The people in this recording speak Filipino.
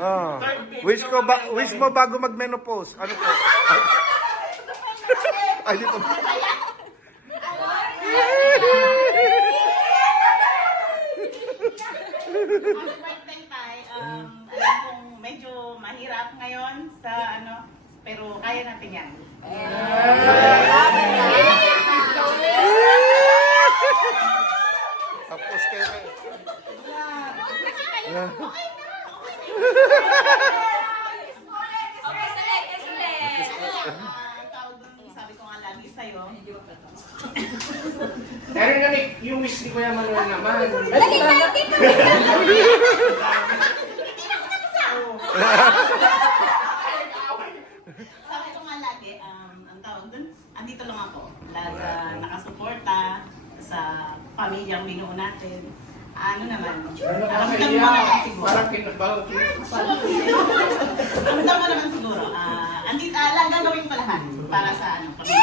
Oh. Wish mo bago mag-menopause. Ano po? Ay, dito. Happy birthday, Tay. Alam kong medyo mahirap ngayon sa ano, pero kaya natin yan. Tapos kayo. Tawag dun, sabi ko nga lagi sa'yo. Pero nanik, yung wish ni Kuya Manuel naman. Sabi ko nga lagi, ang tawag dun, andito lang ako. Lagi nakasuporta sa pamilyang binuo natin. Ano naman, aramdam mo naman siguro. Parang kinabaw. Aramdam mo naman siguro. Andito, lang gagawin ko lahat para sa ano, pamilya